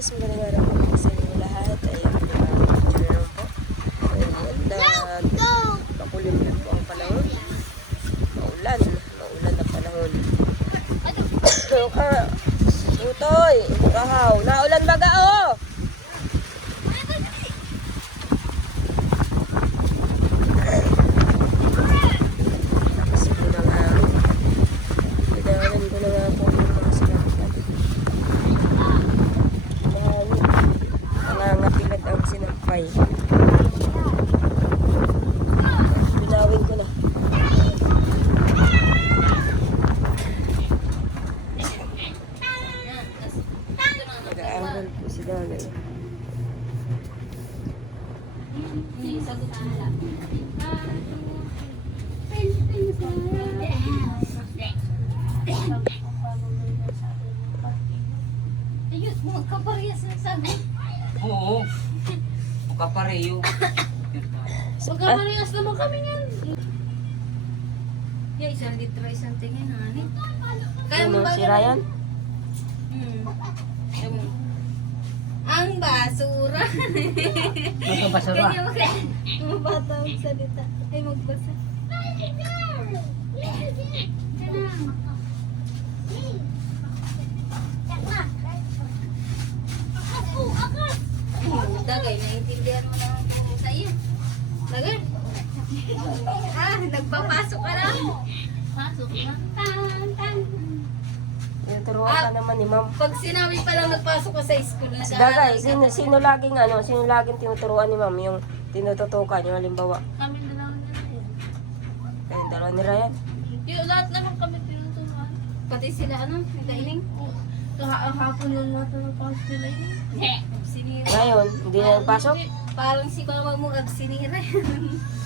guys, magandang araw po sa inyo lahat. Ayan, picture po. Ayan, makulimlim po ang panahon. Maulan na panahon. Tutoy, kahaw. Naulan baga oh! Binawin ko na. Nag-aaral po si Dana. Ayun, magkaparehas ng sagot. Oo. Kapareho. Magkaparehas naman kami yan. Yeah, 1 litro, 1 tingin, honey. Kaya mo Ano, ba si Ryan? Ang basura. Ang basura. Kanya mabata ang salita. Ay, magbasa. Dagay, naiintindihan mo na sa iyo. Dagay. Nagpapasok ka lang. Pasok na. Tinuturuan ka naman ni Ma'am. Pag sinabi pa lang nagpasok ka sa school, Si Dagay, sino laging tinuturuan ni Ma'am? Yung tinututukan, yung halimbawa. Kami dalawa na yan. Kayong dalawa ni Ryan. Yung lahat naman kami tinuturuan. Pati sila nagkailing. Kahapon lang natin nagpasok sila yun. Sinira. Ngayon, hindi na nagpasok. Parang si mama mo sinira.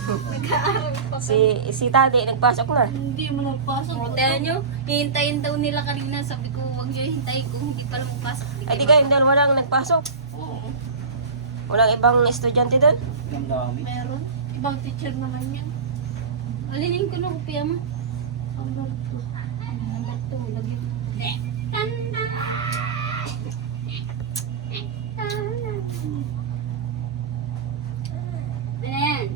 Nag-aaral pa. Si Tati, nagpasok na. Hindi mo nagpasok. O, tayo nyo, hihintayin daw nila kanina. Sabi ko, huwag nyo hintayin kung hindi pa lang magpasok. Ay, di kayong dalawa lang nagpasok. Oo. Walang ibang estudyante doon. Ang dami. Meron. Ibang teacher naman yan. Alinin ko na kopya mo. Number 2. Lagi mo. Tanda! Ayan.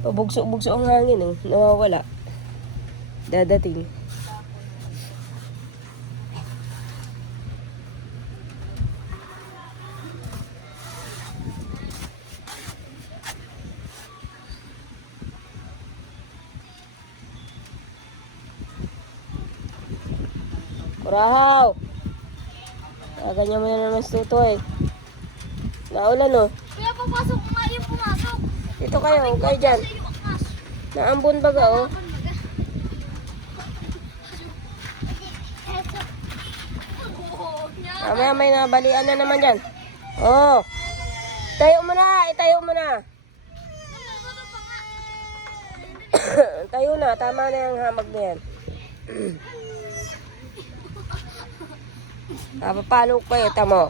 Pabugso-bugso ang hangin eh. Nawawala. Dadating. Kurahaw! Ganyan mo na naman si Tutoy. Naulan oh. Kaya papasok ko nga yung pumasok. Dito kayo dyan. Naambon baga oh. Mamaya may nabalian na naman dyan. Oh. Itayo mo na. Tayo na, tama na yung hamag na yan. Papalo ko kayo, tamo.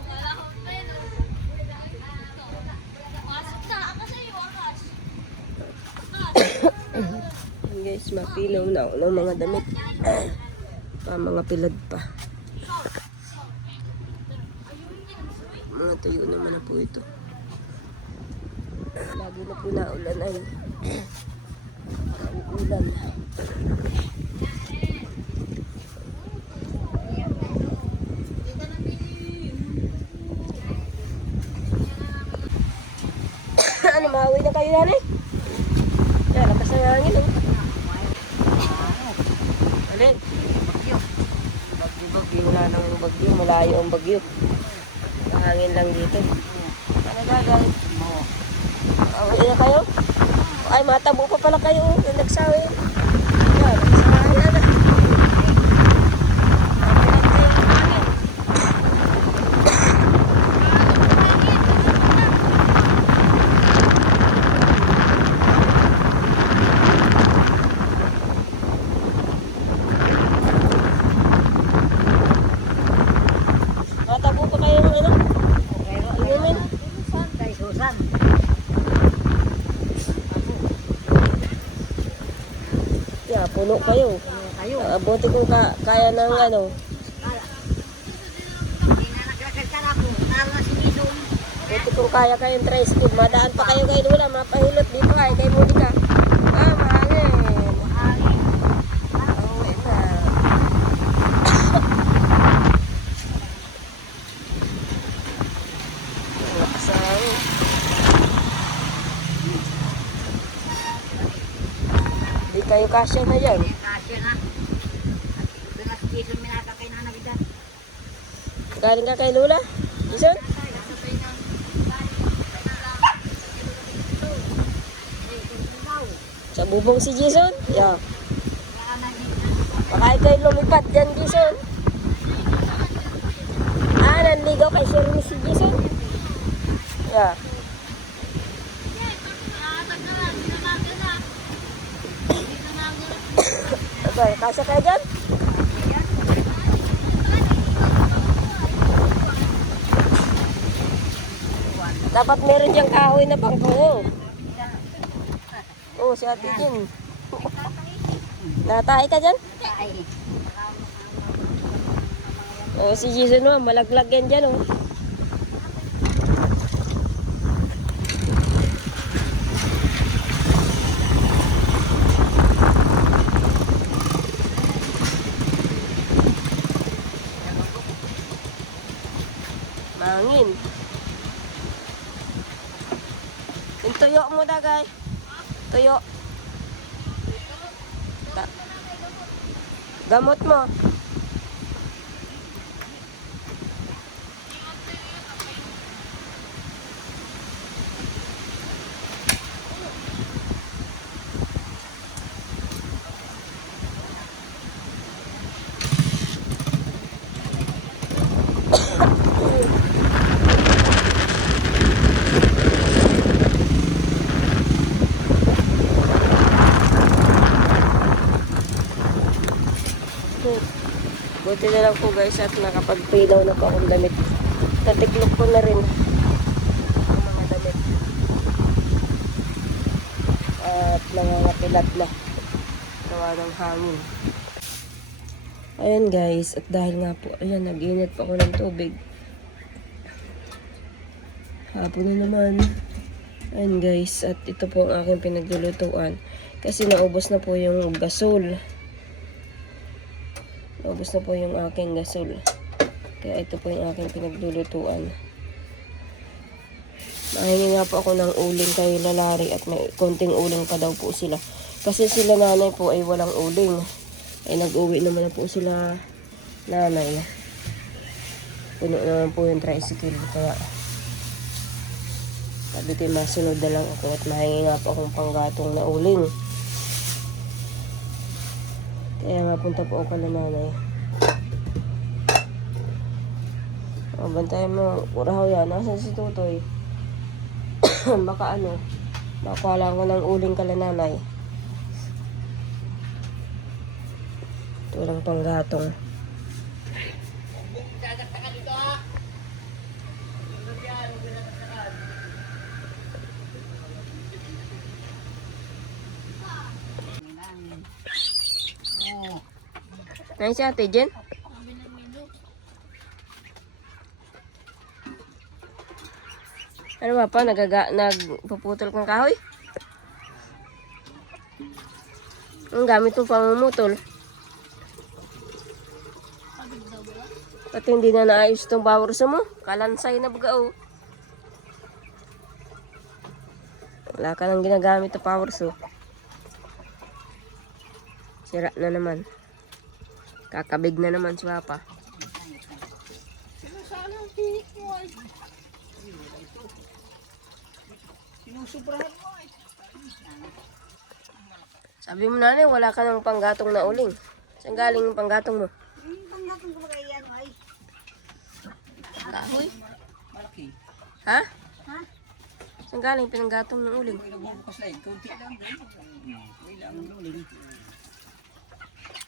Guys, mapilaw na ako ng mga damit. Mga pilad pa. Mga tuyo naman na po ito. Lagi na po naulan ay ulan. Ano, mahawi na kayo yan eh? Yan, lakas ng hangin oh. Alin? Bagyo, wala nang bagyo, malayo ang bagyo. Hangin lang dito. Ano gagawin? Away na kayo? Ay, matabo pa pala kayo. Nagsawi. Yan, nagsawi na. Matabo pa kayo ng ano? Inumin. Susan. Yeah, puno kayo. Buti kung kaya ng ano. Tama si Jason. Buti kung kaya kayong tricycle, madaan pa kayo kay Lula, mapahilot, di pa kaya kay Monica. Ah, mahangin. Uwi na. Laksang. Di kayo kasya na dyan. Kasya na. Ito na si Jason minakakay na Navidad. Galing ka kay Lula? Jason? Sa bubong si Jason? Yeah. Baka kayo lumipad dyan, Jason. Ah, nanligaw kay Shirley si Jason? Yeah. Okay, kasya kayo dyan? Dapat meron diyang kahoy na pangkungo. Oh, si Ate Jin. Natahay ka dyan? Ay. Oh, si Jason mo, malaglag yan dyan, oh. Mangin. Yung tuyo mo dagay. Tuyo. Gamot mo. Buti na lang po guys at nakapagpilaw na po akong damit. Tatiklop ko na rin ang mga damit. At nangangapilat na. Gawa ng hangin. Ayan guys, at dahil nga po, ayan, nag-init pa ako ng tubig. Hapon na naman. Ayan guys, at ito po ang aking pinaglulutuan. Kasi naubos na po yung gasol. Naubos na po yung aking gasol. Kaya ito po yung aking pinaglulutuan. Mahingi nga po ako ng uling kay Lalari at may konting uling pa daw po sila. Kasi sila nanay po ay walang uling. Ay nag-uwi naman na po sila nanay. Puno naman po yung tricycle. Kaya sabi ko masunod na lang ako at mahingi nga po akong panggatong na uling. Kaya nga punta po ako na nanay. O, bantayan mo. Kurahaw yan. Nasaan si Tutoy? Baka ano. Makuha ko ng uling kala nanay. Ito lang panggatong. Ngayon si Ate Jen? Ano ba pa? Nagpuputol kang kahoy? Ang gamit mo pamumutol. Pati hindi na naayos itong power sa mo. Kalansay na baga oh. Wala ka nang ginagamit na power saw. Sira na naman. Kakabig na naman si Papa. Sabi mo nanay, wala ka ng panggatong na uling. Saan galing yung panggatong mo? Panggatong ko ba yan ay? Kahoy? Malaki. Ha? Ha? Saan galing pinanggatong ng uling? Bukas lang. Kunti lang. Wala ang uling.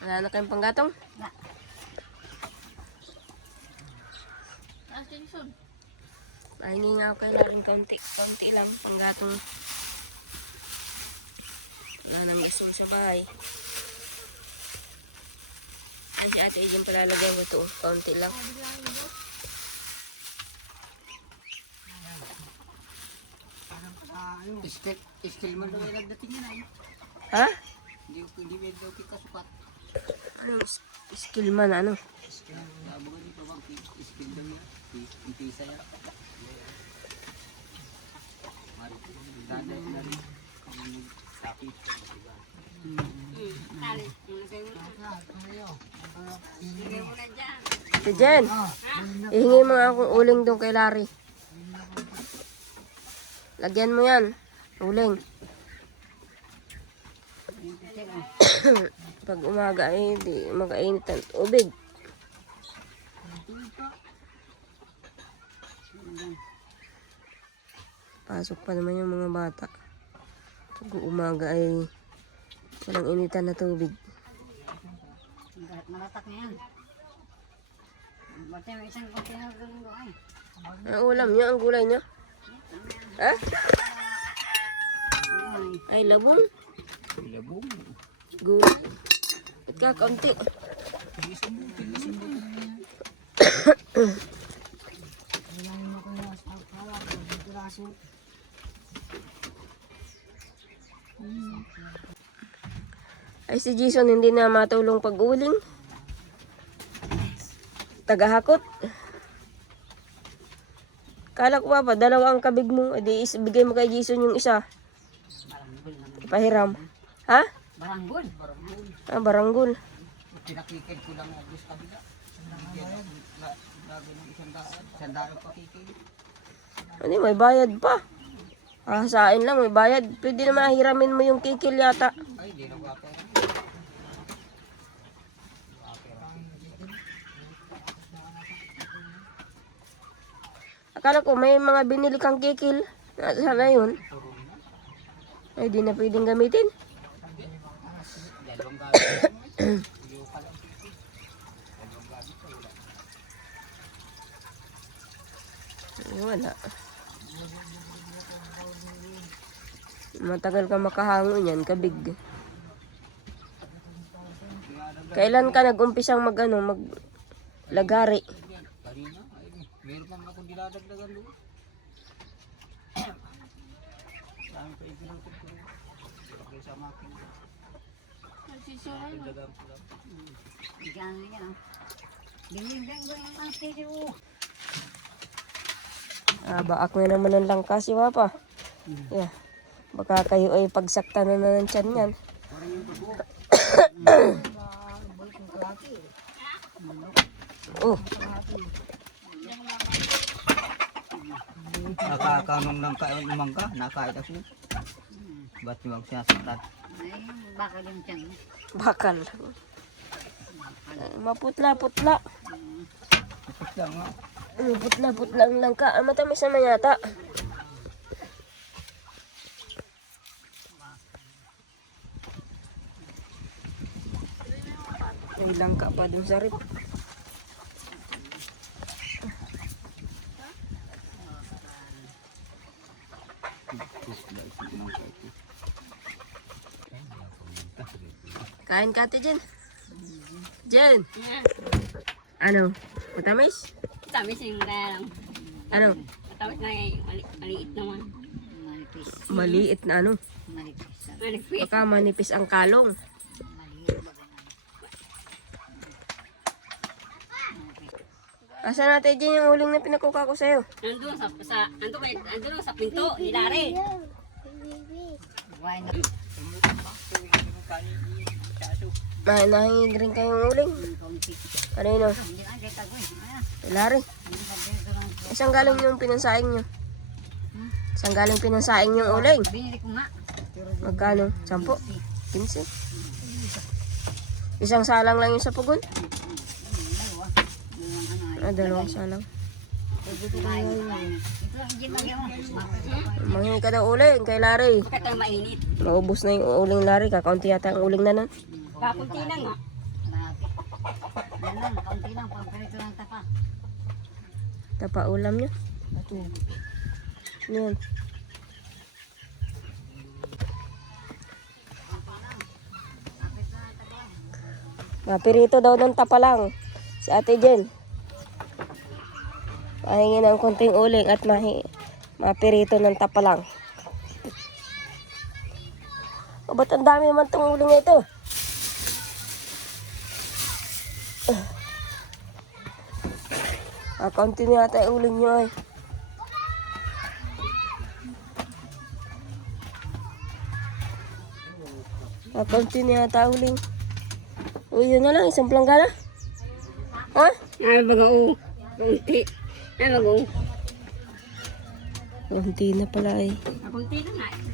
Wala na kayong panggatong? Mahingi nga ako kay Laring kaunti lang panggatong. Wala nang gasol sa bahay. Ay si Ate Jen palalagyan ko ito. Kaunti lang. Still man daw ay nagdating yan ay. Ha? Hindi daw kasukat. Ano? Skill man, ano? Sabi dito bang skill daw yan. Impisa yan. Dada na rin. Sakit. Tali. Sige mo na dyan. Si Jen, ihingi mo nga akong uling doon kay Larry. Lagyan mo yan. Uling. Pag umaga ay di mag-ainit ang tubig. Pasok pa naman yung mga bata. Pag umaga ay walang initan na tubig. Malatak na yan. Bati may isang container doon ay. Ang ulam nyo, ang gulay nyo. Ha? Ay, labong. Labong. Gulay. At kakaunti. Ay, si Jason hindi na matulong pag-uling. Tagahakot. Kala ko pa, dalawa ang kabig mo. Edi, bigay mo kay Jason yung isa. Pahiram. Ha? Baranggol. Ah, baranggol. Pinakikid ko lang ang gusto kabila. Lagi ng isang daan pa kikid. Ano, may bayad pa. Hasain lang, may bayad. Pwede na mahiramin mo yung kikil yata. Ay, di na wala pera. Akala ko may mga binili kang kikil. Sana yun. Ay, di na pwedeng gamitin. Dalawang gabi. Iyo pala. Dalawang gabi pa Wala. Matagal ka makahango niyan, kabig. Kailan ka nag-umpisang maglagari? Kanina, ay, meron pang akong dinadagdagan doon. Saan pa ikinutog ko? Pagkay sa makin. Dagdagan ko lang. Diyan na yan. Binibigyan ko yung mga pili mo. Baak na naman ng langka si Papa. Yeah. Baka kayo ay pagsakta na ng tiyan yan. Oh, Nakakanong ng kain umangka, nakain ako. Ba't yung sinasaktan? Ay, bakal yung tiyan. bakal. Maputla-putla. Tapos lang nga. Putla-putla ang langka. Matamis naman yata. May langka pa dun sa rip. Kain ka ate Jen. Jen, ano? Matamis? Tamis yung kaya lang. Ano? Tamis na yung maliit naman. Manipis. Maliit na ano? Manipis. Manipis. Baka manipis ang kalong. Asa natin Jen yung uling na pinakuka ko sa'yo? Nandun sa pinto ni Larry. Why na? Nahingig rin kayong uling. Kanino? Hindi na, dito ko eh. Lari. Isang galing yung pinansaing nyo? Isang galing pinansaing yung uling? Binili ko nga. Magkano? 10? 15? Isang salang lang yung sa pugon? Dalawang salang. Manghingi ka daw uling kay Larry. Bakit tayo mainit? Maubos na yung uling Larry. Kakaunti yata ang uling na nun. Kapunti lang nga. Yan lang, kaunti lang. Pagkarito ng tapa. Tapa ulam nyo. Yan. Mapirito daw ng tapa lang. Si Ate Jen. Mahingi ng konting uling at mapirito ng tapa lang. O ba't ang dami naman itong uling ito? Kaunti na yata yung uling nyo ay. Kaunti na yata uling. Uy, yun na lang, isang planggana. Ha? Ay, baga o. Kunti. Ay, baga o. Kaunti na pala eh. Kunti na nga.